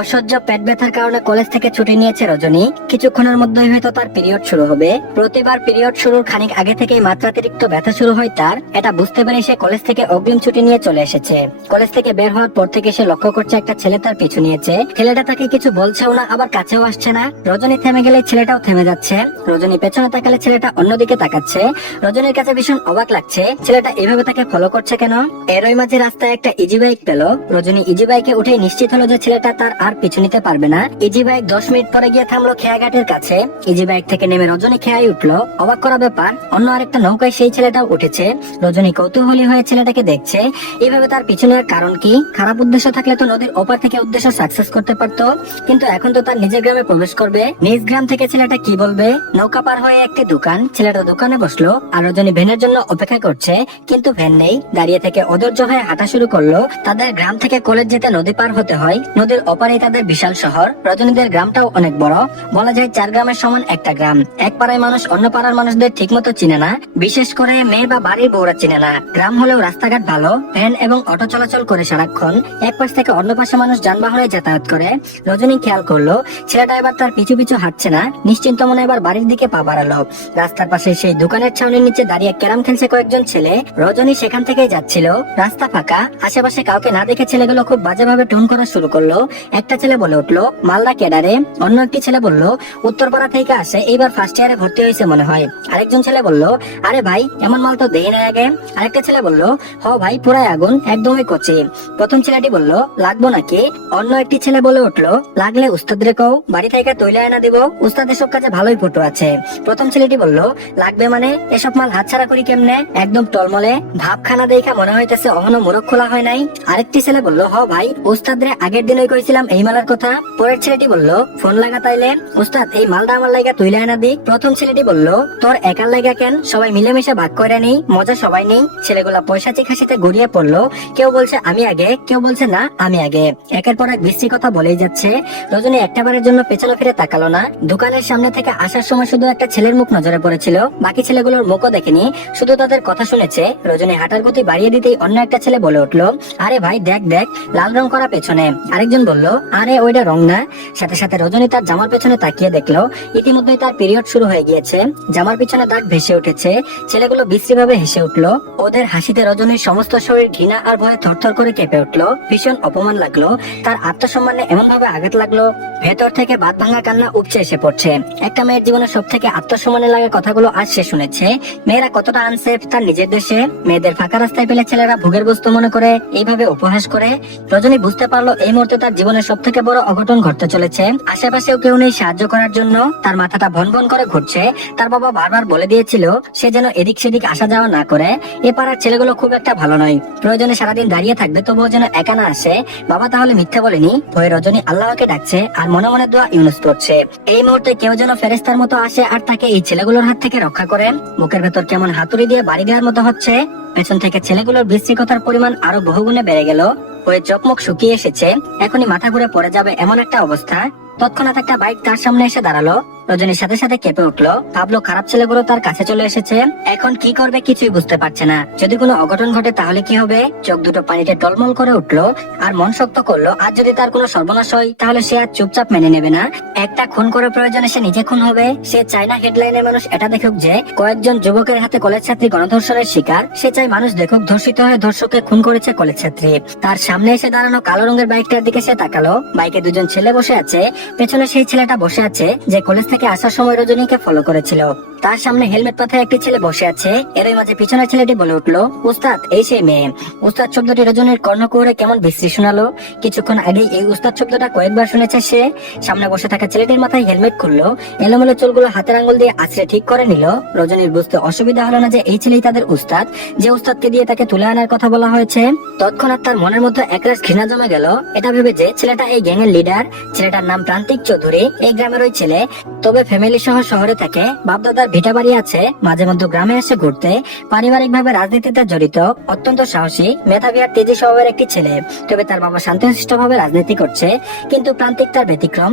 অসহ্য পেট ব্যথার কারণে কলেজ থেকে ছুটি নিয়েছে রজনী। কিছুক্ষণের মধ্যেই হয়তো তার পিরিয়ড শুরু হবে। প্রতিবার পিরিয়ড শুরুর খানিক আগে থেকেই মাত্রাতিরিক্ত ব্যথা শুরু হয় তার। এটা বুঝতে পেরে সে কলেজ থেকে অগ্রিম ছুটি নিয়ে চলে এসেছে। কলেজ থেকে বের হওয়ার পর থেকে সে লক্ষ্য করছে একটা ছেলে তার পিছু নিয়েছে। ছেলেটা তাকে কিছু বলছেও না, আবার কাছেও আসছে না। রজনী থেমে গেলে ছেলেটাও থেমে যাচ্ছে। রজনী পেছনে তাকালে ছেলেটা অন্যদিকে তাকাচ্ছে। রজনীর কাছে ভীষণ অবাক লাগছে ছেলেটা এভাবে তাকে ফলো করছে কেন। এরই মাঝে রাস্তায় একটা ইজি বাইক পেল। রজনী ইজি বাইকে উঠে নিশ্চিত হলো যে ছেলেটা তার আর পিছু নিতে পারবে না। ইজি বাইক 10 মিনিট পরে গিয়ে থামলো খেয়াঘাটের কাছে। ইজি বাইক থেকে নেমে রজনী খেয়াই উঠলো। অবাক করা ব্যাপার, অন্য আরেকটা নৌকায় সেই ছেলেটাও উঠেছে। রজনী কৌতূহলী হয়ে ছেলেটাকে দেখছে। এভাবে তার পিছনে কারণ কি? খারাপ উদ্দেশ্য থাকলে তো নদীর ওপার থেকে উদ্দেশ্য সাকসেস করতে পারতো, কিন্তু এখন তো তার নিজের গ্রামে প্রবেশ করবে। নিজ গ্রাম থেকে ছেলেটা কি বলবে? নৌকা পার হয়ে একটি দোকান, ছেলেটা দোকানে বসলো আর রজনী ভ্যানের জন্য অপেক্ষা করছে, কিন্তু ভ্যান নেই। দাঁড়িয়ে থেকে অধৈর্য হয়ে হাঁটা শুরু করলো। তাদের গ্রাম থেকে কলেজ যেতে নদী পার হতে হয়। নদীর ওপারেই তাদের বিশাল শহর। রজনীদের গ্রামটাও অনেক বড়, বলা যায় 4 গ্রামের সমান একটা গ্রাম। এক পাড়ায় মানুষ অন্য পাড়ার মানুষদের ঠিক মতো চিনে না, বিশেষ করে মেয়ে বা বাড়ির বউরা চিনে না। গ্রাম হলেও রাস্তাঘাট ভালো, ভ্যান এবং অটো চলাচল করে সারাক্ষণ। এক পাশ থেকে অন্য পাশে মানুষ যানবাহনে যাতায়াত করে। রজনী খেয়াল করলো ছেলেটা এবার তার পিছু পিছু হাঁটছে না, নিশ্চিন্ত মনে এবার বাড়ির দিকে পা বাড়ালো। রাস্তার পাশে সেই দোকানের ছাউনির নিচে দাঁড়িয়ে ক্যারাম খেলছে কয়েকজন ছেলে। রজনী সেখান থেকেই যাচ্ছিল। রাস্তা ফাঁকা, আশেপাশে কাউকে না দেখে ছেলেগুলো খুব বাজেভাবে টোন করা শুরু করলো। একটা ছেলে বলে উঠলো, মালদা ক্যাডারে। অন্য একটি ছেলে বলল, উত্তরপাড়া থেকে আসে, এইবার ফার্স্ট ইয়ারে ভর্তি হয়েছে মনে হয়। আরেকজন ছেলে বলল, আরে ভাই এমন মাল তো দেই না আগে। আরেকটা ছেলে বলল, হ ভাই পুরাই আগুন, একদমই কচি। প্রথম ছেলেটি বলল, লাগবো নাকি? অন্য একটি ছেলে বলে উঠলো, লাগলে উস্তাদ রে কও, বাড়ি থেকে তৈলে আয়না দিব, উস্তাদ এসব কাজে ভালোই পটু আছে। প্রথম ছেলেটি বলল, লাগবে মানে? এসব মাল হাতছাড়া করি কেমনে? একদম টলমলে, ভাবখানা দেখা মনে হইতেছে অহনো মুরখ খোলা হয় নাই। আরেকটি ছেলে বলল, হ ভাই উস্তাদ রে আগের দিনই কইছিলাম এই মালের কথা। পরের ছেলেটি বলল, ফোন লাগা তাইলে, উস্তাদ এই মালটা আমার লাগা তৈলে আয়না দিক। প্রথম ছেলেটি বলল, তোর একার লাগা কেন, সবাই মিলেমিশে ভাগ করে নেই, মজা সবাই নেই। ছেলেগুলা পয়সা চিখাসিতে গড়িয়ে পড়লো। কেউ বলছে আমি আগে, কেউ বলছে না আমি আগে। একের পর এক বিশ্রী কথা বলেই যাচ্ছে। রজনী একটাবারের জন্য পেছনে ফিরে তাকালো না। দোকানের সামনে থেকে আসার সময় শুধু একটা ছেলের মুখ নজরে পড়েছিল, বাকি ছেলেগুলোর মুখও দেখেনি, শুধু তাদের কথা শুনেছে। রজনী হাঁটার গতি বাড়িয়ে দিতেই অন্য একটা ছেলে বলে উঠলো, আরে ভাই দেখ দেখ, লাল রং করা পেছনে। আরেকজন বলল, আরে ওইটা রং না। সাথে সাথে রজনী তার জামার পেছনে তাকিয়ে দেখলো ইতিমধ্যেই তার পিরিয়ড শুরু হয়ে গিয়েছে। জামার পিছনে দাগ ভেসে উঠেছে। ছেলেগুলো বিশ্রীভাবে হেসে উঠলো। ওদের হাসিতে রজনীর সমস্ত শরীর ঘৃণা আর ভয়ে থরথর করে কেঁপে উঠলো। ভীষণ অপমান লাগলো, তার আত্মসম্মানে এমন ভাবে আঘাত লাগলো, ভেতর থেকে বাদ ভাঙা কান্না উপচে এসে পড়ছে। একটা মেয়ের জীবনের সব থেকে আত্মসম্মানে লাগা কথাগুলো আজ সে শুনেছে। মেয়েরা কতটা আনসেফ তার নিজের দেশে। মেয়েদের ফাঁকা রাস্তায় পেলে ছেলেরা ভোগের বস্তু মনে করে, এইভাবে উপহাস করে। রজনী বুঝতে পারলো এই মুহূর্তে তার জীবনের সব থেকে বড় অঘটন ঘটতে চলেছে। আশেপাশেও কেউ নেই সাহায্য করার জন্য। তার মাথাটা ভন ভন করে ঘুরছে। তার বাবা বারবার বলে দিয়েছিল সে যেন এদিক সেদিক আসা যাওয়া না করে। এ পাড়ার ছেলেগুলো খুব একটা ভালো নয়, প্রয়োজনে সারাদিন দাঁড়িয়ে থাকবে তবুও যেন একা না আসে। বাবা তাহলে মিথ্যা বলেনি। ভয়ে রজনী আল্লাহকে ডাকছে আর মনে মনে দোয়া ইউনুস পড়ছে। এই মুহূর্তে কেউ যেন ফেরেস্তার মতো আসে আর তাকে এই ছেলেগুলোর হাত থেকে রক্ষা করে। মুখের ভেতর কেমন হাতুড়ি দিয়ে বাড়ি দেওয়ার মতো হচ্ছে। পেছন থেকে ছেলেগুলোর বিশ্রীকতার পরিমাণ আরো বহুগুণে বেড়ে গেল। ওই চোখমুখ শুকিয়ে এসেছে, এখনই মাথা ঘুরে পড়ে যাবে এমন একটা অবস্থা। তৎক্ষণাৎ একটা বাইক তার সামনে এসে দাঁড়ালো। রজনীর সাথে সাথে কেঁপে উঠলো। ভাবলো খারাপ ছেলেগুলো তার কাছে চলে এসেছে, এখন কি করবে কিছুই বুঝতে পারছে না। যদি কোনো অঘটন ঘটে তাহলে কি হবে? চোখ দুটো পানিতে টলমল করে উঠলো আর মন শক্ত করলো, আজ যদি তার কোনো সর্বনাশ হয় তাহলে সে আর চুপচাপ মেনে নেবে না। একটা খুন করে প্রয়োজনে সে নিজে খুন হবে। সে চায় না হেডলাইনে মানুষ এটা দেখুক যে কয়েকজন যুবকের হাতে কলেজ ছাত্রী গণধর্ষণের শিকার। সে চায় মানুষ দেখুক ধর্ষিত হয়ে ধর্ষককে খুন করেছে কলেজ ছাত্রী। তার সামনে এসে দাঁড়ানো কালো রঙের বাইকটার দিকে সে তাকালো। বাইকে দুজন ছেলে বসে আছে। পেছনে সেই ছেলেটা বসে আছে যে কলেজ থেকে আসার সময় রজনীকে ফলো করেছিল। তার সামনে হেলমেট মাথায় একটি ছেলে বসে আছে। এরই মাঝে পিছনের ছেলেটি বলে উঠলো, উস্তাদ এই সেই মেয়ে। উস্তাদ শব্দটি রজনীর কর্ণকুহরে কেমন বিশ্রী শোনালো। কিছুক্ষণ আগে এই উস্তাদ শব্দটা কয়েকবার শুনেছে সে। সামনে বসে থাকা ছেলেটির মাথায় হেলমেট খুললো, এলোমেলো চুলগুলো হাতের আঙ্গুল দিয়ে আছড়ে ঠিক করে নিল। রজনীর বুঝতে অসুবিধা হলো না যে এই ছেলেই তাদের উস্তাদ, যে উস্তাদকে দিয়ে তাকে তুলে আনার কথা বলা হয়েছে। তৎক্ষণাৎ তার মনের মধ্যে একরাশ ঘৃণা জমে গেল, এটা ভেবে যে ছেলেটা এই গ্যাংয়ের লিডার। ছেলেটার নাম প্রান্তিক চৌধুরী এই গ্রামেরই ছেলে, তবে ফ্যামিলি সহ শহরে থাকে। বাপদাদার ভিটা বাড়ি আছে, মাঝে মধ্যে গ্রামে এসে ঘুরতে। পারিবারিক ভাবে রাজনীতিতে জড়িত, অত্যন্ত সাহসী, মেধাবী আর তেজি স্বভাবের একটি ছেলে। তবে তার বাবা শান্তশিষ্ট ভাবে রাজনীতি করছে, কিন্তু প্রান্তিক তার ব্যতিক্রম।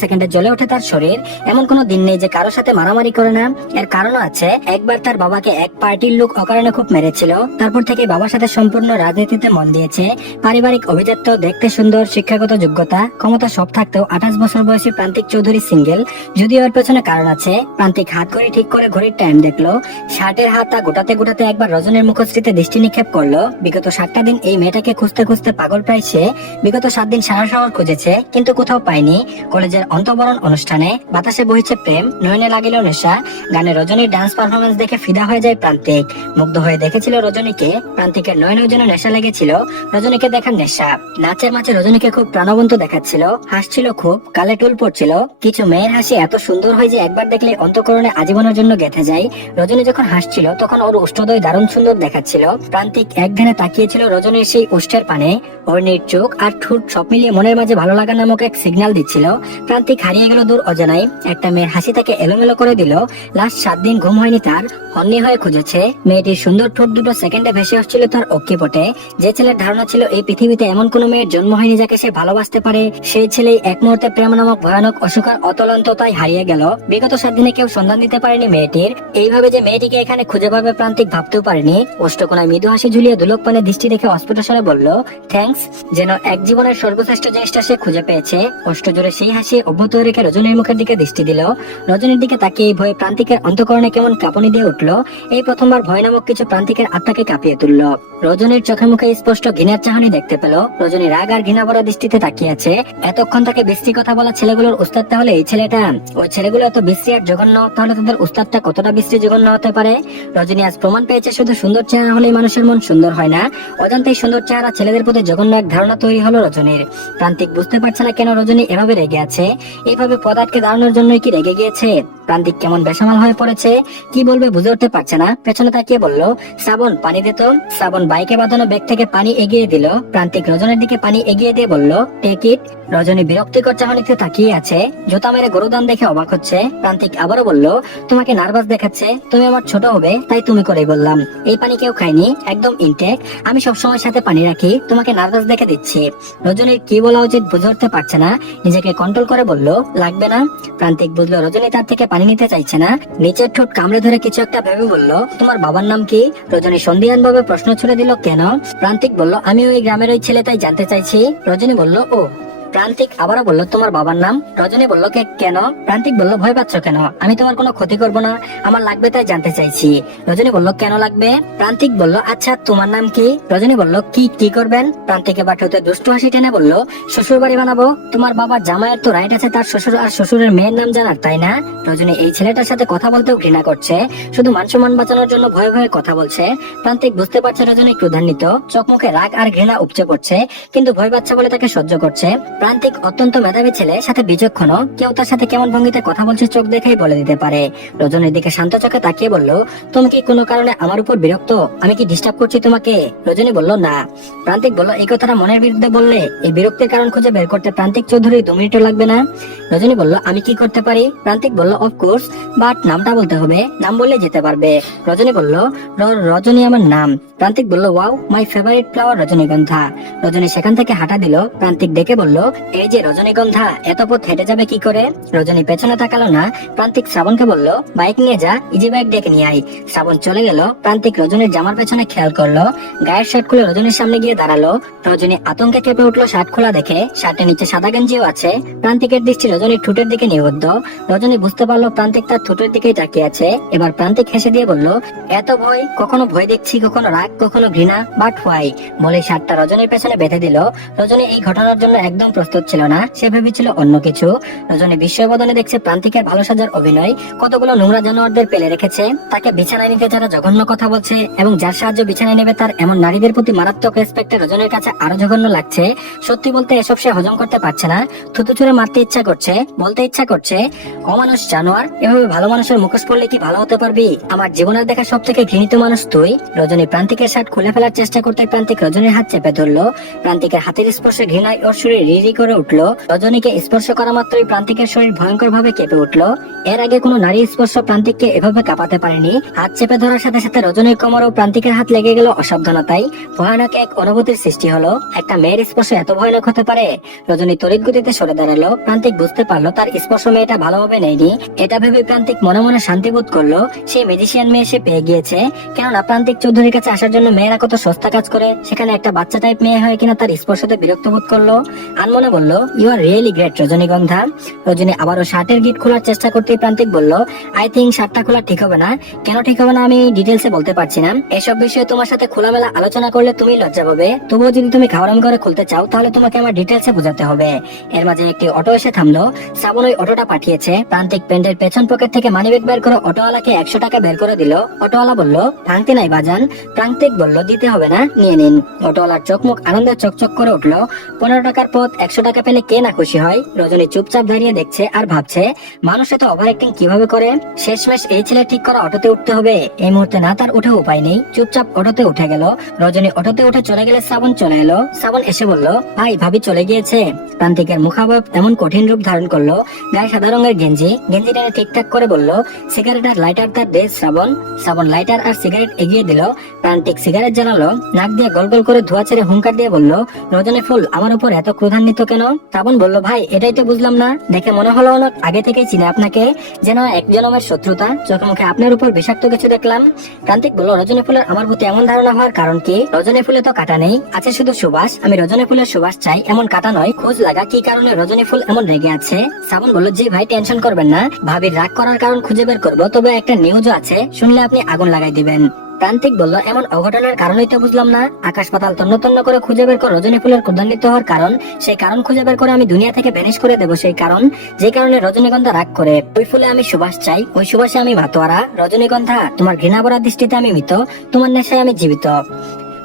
সেকেন্ডে জ্বলে ওঠে তার শরীর। এমন কোনো দিন নেই যে কারোর সাথে মারামারি করে না। এর কারণ আছে, একবার তার বাবাকে এক পার্টির লোক অকারণে খুব মেরেছিল। তারপর থেকে বাবার সাথে সম্পূর্ণ রাজনীতিতে মন দিয়েছে। পারিবারিক অভিজাত্য, দেখতে সুন্দর, শিক্ষাগত যোগ্যতা, ক্ষমতা সব থাকতেও 28 বছর বয়সী প্রান্তিক চৌধুরী সিঙ্গেল। যদিও এর পেছনে কারণ আছে। প্রান্তিক হাত ঘড়ি ঠিক করে ঘড়ির টাইম দেখলো। শার্টের হাতটা গোটাতে গোটাতে একবার রজনীর মুখশ্রীতে দৃষ্টি নিক্ষেপ করলো। বিগত 7টা দিন এই মেয়েটাকে খুঁজতে খুঁজতে পাগল প্রায় সে। বিগত 7 দিন সারা শহর খুঁজেছে, কিন্তু কোথাও পায়নি। কলেজের অন্তঃবরণ অনুষ্ঠানে বাতাসে বহিছে প্রেম, নয়নে লাগিল নেশা। গানে রজনীর ডান্স পারফরমেন্স দেখে ফিদা হয়ে যায় প্রান্তিক। মুগ্ধ হয়ে দেখেছিল রজনীকে। প্রান্তিকের নয়নের যেন নেশা লেগেছিল রজনীকে দেখার নেশা। নাচের মাঝে রজনীকে খুব প্রাণবন্ত দেখাচ্ছিল, হাসছিল খুব, গালে টুল পড়ছিল। কিছু মেয়ের হাসি এত সুন্দর হয় যে একবার দেখলে অন্তঃকরণে আজীবনের জন্য গেঁথে যায়। রজনী যখন হাসছিল তখন ওর উষ্ঠদয় দারুণ সুন্দর দেখাচ্ছিল। প্রান্তিক এক ধ্যানে তাকিয়েছিল রজনীর সেই উষ্ঠের পানে। ওর চোখ আর ঠোঁট সব মিলিয়ে মনের মাঝে ভালো লাগা নামক এক সিগন্যাল দিচ্ছিল। প্রান্তিক হারিয়ে গেল দূর অজানায়। একটা মেয়ের হাসি তাকে এলোমেলো করে দিল। লাস্ট 7 দিন ঘুম হয়নি তার, হন্যি হয়ে খুঁজেছে। মেয়েটির সুন্দর ঠোঁট দুটো সেকেন্ডে ভেসে আসছিল তার অক্ষিপটে। যে ছেলের ধারণা ছিল এই পৃথিবীতে এমন কোনো মেয়ের জন্ম হয়নি যাকে সে ভালোবাসতে পারে, সেই ছেলেই এক মুহূর্তে প্রেম নামক ভয়ানক অসুখ আর অতলন্ততায় হারিয়ে গেল। বিগত 7 দিনে কেউ সন্ধান দিতে পারেনি মেয়েটির। এইভাবে যে মেয়েটিকে এখানে খুঁজে পাবে প্রান্তিক ভাবতেও পারেনি। অষ্টকোনায় মৃদু হাসি ঝুলিয়ে দুলক পানে দৃষ্টি রেখে অস্ফুট স্বরে বলল, থ্যাঙ্কস। যেন এক জীবনের সর্বশ্রেষ্ঠ জিনিসটা সে খুঁজে পেয়েছে। অষ্ট জোরে সেই হাসি অব্যাহত রেখে রজনীর মুখের দিকে দৃষ্টি দিল। রজনীর দিকে তাকিয়ে এই ভয়ে প্রান্তিকের অন্তঃকরণে কেমন কাঁপুনি দিয়ে উঠল। এই প্রথমবার ভয় নামক কিছু প্রান্তিকের আত্মাকে কাঁপিয়ে তুলল। রজনীর চোখে মুখে স্পষ্ট ঘৃণার চাহনি দেখতে পেল। রজনী রাগ আর ঘৃণা ভরা দৃষ্টিতে তাকিয়ে আছে। এতক্ষণ তাকে বিশ্রী কথা বলা ছেলেগুলোর উস্তাদ তাহলে এই ছেলেটা। ওই ছেলেগুলো এত বিশ্রী আর জঘন্য, তাহলে তাদের উস্তাদটা কতটা বিশ্রী জঘন্য হতে পারে। রজনী আজ প্রমাণ পেয়েছে শুধু সুন্দর চেহারা হলেই মানুষের মন সুন্দর হয় না। অজান্তেই সুন্দর চেহারা ছেলেদের প্রতি জঘন্য এক ধারণা তৈরি হলো রজনীর। প্রান্তিক বুঝতে পারছে না কেন রজনী এভাবে রেগে আছে। এইভাবে পদার্থকে দাঁড়ানোর জন্যই কি রেগে গিয়েছে? প্রান্তিক কেমন বেসামাল হয়ে পড়েছে, কি বলবে বুঝে উঠতে পারছে না। পেছনে তাকিয়ে বলল, শ্রাবণ পানি দিত। শ্রাবণ বাইকে বাঁধানো ব্যাগ থেকে পানি এগিয়ে দিল। প্রান্তিক রজনীর দিকে পানি এগিয়ে দিয়ে বলল, টেক ইট। রজনী বিরক্তিকর চাহনিতে তাকিয়ে আছে। জুতা মেরে গরুদান দেখে অবাক হচ্ছে। প্রান্তিক আবারও বলল, তোমাকে নার্ভাস দেখাচ্ছে, তুমি আমার ছোট হবে তাই তুমি করেই বললাম। এই পানি কেউ খায়নি, একদম ইনটেক। আমি সবসময় সাথে পানি রাখি, তোমাকে নার্ভাস দেখে দিচ্ছি। রজনীর কি বলা উচিত বুঝে উঠতে পারছে না। নিজেকে কন্ট্রোল করে বলল, লাগবে না। প্রান্তিক বুঝলো রজনী তার থেকে পানি নিতে চাইছে না। নিচের ঠোঁট কামড়ে ধরে কিছু একটা ভেবে বলল, তোমার বাবার নাম কি? রজনী সন্দিহান ভাবে প্রশ্ন ছুড়ে দিল, কেন? প্রান্তিক বলল, আমি ওই গ্রামের ওই ছেলে তাই জানতে চাইছি। রজনী বলল, ও। প্রান্তিক আবারও বলল, তোমার বাবার নাম? রজনী বলল, কেন? প্রান্তিক বলল, ভয় পাচ্ছ কেন? আমি তোমার কোনো ক্ষতি করব না, আমার লাগবে তাই জানতে চাইছি। রজনী বলল, কেন লাগবে? প্রান্তিক বলল, আচ্ছা তোমার নাম কি? রজনী বলল, কি করবেন? প্রান্তিক এবার ঠোঁটে দুষ্টু হাসি টেনে বলল, শ্বশুর বাড়ি বানাবো। তোমার বাবার জামাইয়ের তো রাইট আছে তার শ্বশুর আর শ্বশুরের মেয়ের নাম জানার, তাই না? রজনী এই ছেলেটার সাথে কথা বলতেও ঘৃণা করছে, শুধু মান সম্মান বাঁচানোর জন্য ভয়ে ভয়ে কথা বলছে। প্রান্তিক বুঝতে পারছে রজনী ক্রোধান্বিত, চোখ মুখে রাগ আর ঘৃণা উপচে পড়ছে, কিন্তু ভয় পাচ্ছে বলে তাকে সহ্য করছে। প্রান্তিক অত্যন্ত মেধাবী ছেলে, সাথে বিচক্ষণ। কেউ তার সাথে কেমন ভঙ্গিতে কথা বলছে চোখ দেখেই বলে দিতে পারে। রজনীর দিকে শান্ত চোখে তাকিয়ে বলল, তুমি কি কোনো কারণে আমার উপর বিরক্ত? আমি কি ডিস্টার্ব করছি তোমাকে? রজনী বলল, না। প্রান্তিক বলল, এই কথাটা মনের বিরুদ্ধে বললে এই বিরক্তির কারণ খুঁজে বের করতে প্রান্তিক চৌধুরী 2 মিনিটও লাগবে না। রজনী বলল, আমি কি করতে পারি? প্রান্তিক বলল, অফকোর্স, বাট নামটা বলতে হবে, নাম বললে যেতে পারবে। রজনী বলল, রজনী আমার নাম। প্রান্তিক বলল, ওয়াও, মাই ফেভারিট ফ্লাওয়ার রজনীগন্ধা। রজনী সেখান থেকে হাঁটা দিল। প্রান্তিক ডেকে বলল, এই যে রজনীগন্ধা, এত পথ হেঁটে যাবে কি করে? রজনী পেছনে তাকালো না। প্রান্তিক শ্রাবণকে বলল, বাইক নিয়ে যা, ইজি বাইক ডেকে নিয়ে আই। শ্রাবণ চলে গেল। প্রান্তিক রজনীর জামার পেছনে খেয়াল করলো। গায়ের শার্ট খুলে রজনীর সামনে গিয়ে দাঁড়ালো। রজনী আতঙ্কে কেঁপে উঠলো শার্ট খোলা দেখে। শার্টের নিচে সাদা গেঞ্জিও আছে। প্রান্তিকের দৃষ্টি রজনীর ঠোঁটের দিকে নিবদ্ধ। রজনী বুঝতে পারলো প্রান্তিক তার ঠোঁটের দিকেই তাকিয়ে আছে। এবার প্রান্তিক হেসে দিয়ে বলল, এত ভয়? কখনো ভয় দেখছি, কখনো রাগ, কখনো ঘৃণা, বাট হোয়াই? বলে শার্টটা রজনীর পেছনে বেঁধে দিল। রজনী এই ঘটনার জন্য একদম প্রস্তুত ছিল না, সে ভেবেছিল অন্য কিছু। রজনী বিস্ময় বদনে দেখছে প্রান্তিকের ভালো সাজার অভিনয়। কতগুলো নোংরা জানোয়ারদের পেলে রেখেছে। তাকে বিছানায় নিতে যারা জঘন্য কথা বলছে এবং যার সাহায্য বিছানায় নেবে তার এমন নারীদের প্রতি মারাত্মক রেসপেক্টে রজনীর কাছে আরো জঘন্য লাগছে। সত্যি বলতে এসব সে হজম করতে পারছে না। থুতু ছুঁড়ে মারতে ইচ্ছা করছে, বলতে ইচ্ছা করছে, অমানুষ জানোয়ার, এভাবে ভালো মানুষের মুখোশ পড়লে কি ভালো হতে পারবি? আমার জীবনের দেখা সব থেকে ঘৃণিত মানুষ তুই। রজনী প্রান্তিকের শার্ট খুলে ফেলার চেষ্টা করতে প্রান্তিক রজনীর হাত চেপে ধরলো। প্রান্তিকের হাতের স্পর্শে ঘৃণায় ওর শরীর রিরি হই করে উঠলো। রজনীকে স্পর্শ করা মাত্রই প্রান্তিকের শরীর ভয়ঙ্কর ভাবে কেঁপে উঠলো। এর আগে কোনো নারী স্পর্শ প্রান্তিককে এভাবে কাঁপাতে পারেনি। হাত চেপে ধরার সাথে সাথে রজনীর কোমর ও প্রান্তিকের হাত লেগে গেল অসাবধানতায়। ভয়ানক এক অনুভূতির সৃষ্টি হলো। একটা মেয়ের স্পর্শ এত ভয়ানক হতে পারে? রজনী তড়িৎ গতিতে সরে দাঁড়ালো। প্রান্তিক বুঝতে পারলো তার স্পর্শ মেয়েটা ভালোভাবে নেয়নি। এটা ভেবে প্রান্তিক মনে মনে শান্তি বোধ করলো। সেই ম্যাজিশিয়ান মেয়ে সে পেয়ে গিয়েছে। কেননা প্রান্তিক চৌধুরীর কাছে আসার জন্য মেয়েরা কত সস্তা কাজ করে, সেখানে একটা বাচ্চা টাইপ মেয়ে হয় কিনা তার স্পর্শতে বিরক্ত বোধ করলো। আনমনে বলল, ইউ আর রিয়েলি গ্রেট রজনীগন্ধা। রজনী আবারও শার্টের গিট খোলার চেষ্টা করতেই প্রান্তিক বলল, আই থিঙ্ক শার্টটা খোলা ঠিক হবে না। কেন ঠিক হবে না আমি ডিটেলসে বলতে পারছি না। এসব বিষয়ে তোমার সাথে খোলামেলা আলোচনা করলে তুমি লজ্জা পাবে। তবুও যদি তুমি ঘাওড়ামি করে খুলতে চাও তাহলে তোমাকে আমার ডিটেলসে বোঝাতে হবে। এর মাঝে একটি অটো এসে থামলো। শ্রাবণ ওই অটোটা পাঠিয়েছে। প্রান্তিক প্যান্টের পেছন পকেট থেকে মানিব্যাগ বের করে অটোওয়ালাকে 100 টাকা বের করে দিল। অটোওয়ালা বলল, ভাঙতি নাই বাজান। প্রান্তিক বলল, দিতে হবে না, নিয়ে নিন। অটোওয়ালার চোখ মুখ আনন্দে চকচক করে উঠলো। 15 টাকার পথ 100 টাকা পেলে কে না খুশি হয়। রজনী চুপচাপ দাঁড়িয়ে দেখছে আর ভাবছে, মানুষ এত ওভার অ্যাক্টিং কিভাবে করে। শেষমেশ এই ছেলে ঠিক করা অটোতে উঠতে হবে। এই মুহূর্তে না তার উঠে উপায় নেই। চুপচাপ অটোতে উঠে গেল। রজনী অটোতে উঠে চলে গেলে শ্রাবণ চলে এলো। শ্রাবণ এসে বলল, ভাই ভাবি চলে গিয়েছে। প্রান্তিকের মুখাভাব এমন কঠিন রূপ ধারণ করলো। গায়ে সাদা রঙের গেঞ্জি টেনে ঠিকঠাক করে বলল, সিগারেট আর লাইটার তার দে শ্রাবণ। শ্রাবণ লাইটার আর সিগারেট এগিয়ে দিল। প্রান্তিক সিগারেট জ্বালালো। নাক দিয়ে গল গল করে ধোঁয়া ছেড়ে হুঙ্কার দিয়ে বলল, রজনী ফুল আমার উপর এত ক্রোধান্বিত কেন? শ্রাবণ বলল, ভাই এটাই তো বুঝলাম না। দেখে মনে হলো অনেক আগে থেকেই চিনে আপনাকে, যেন এক জনমের শত্রুতা। চোখে মুখে আপনার উপর বিষাক্ত কিছু দেখলাম। প্রান্তিক বলল, রজনী ফুলের আমার প্রতি এমন ধারণা হওয়ার কারণ কি? রজনী ফুলে তো কাটা নেই, আছে শুধু সুবাস। আমি রজনী ফুলের সুবাস চাই, এমন কাটা নয়। খোঁজ লাগা কি কারণে রজনী ফুল এমন রেগে আছে। শ্রাবণ বলল, জি ভাই টেনশন করবেন না, ভাবির রাগ করার কারণ খুঁজে বের করবো। তবে একটা নিউজও আছে, শুনলে আপনি আগুন লাগাই দিবেন। প্রান্তিক বলল, এমন অঘটনের কারণই তো বুঝলাম না। আকাশ পাতাল তন্ন তন্ন করে খুঁজে বের কর রজনী ফুলের ক্রোধান্বিত হওয়ার কারণ। সেই কারণ খুঁজে বের করে আমি দুনিয়া থেকে ভ্যানিশ করে দেবো সেই কারণ, যে কারণে রজনীগন্ধা রাগ করে। ওই ফুলে আমি সুবাস চাই, ওই সুবাসে আমি মাতোয়ারা। রজনীগন্ধা, তোমার ঘৃণা ভরা দৃষ্টিতে আমি মৃত, তোমার নেশায় আমি জীবিত।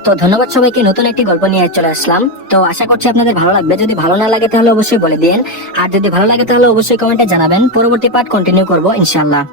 তো ধন্যবাদ সবাইকে, নতুন একটি গল্প নিয়ে চলে আসলাম। তো আশা করছি আপনাদের ভালো লাগবে। যদি ভালো না লাগে তাহলে অবশ্যই বলে দিন, আর যদি ভালো লাগে তাহলে অবশ্যই কমেন্টে জানাবেন। পরবর্তী পার্ট কন্টিনিউ করবো ইনশাআল্লাহ।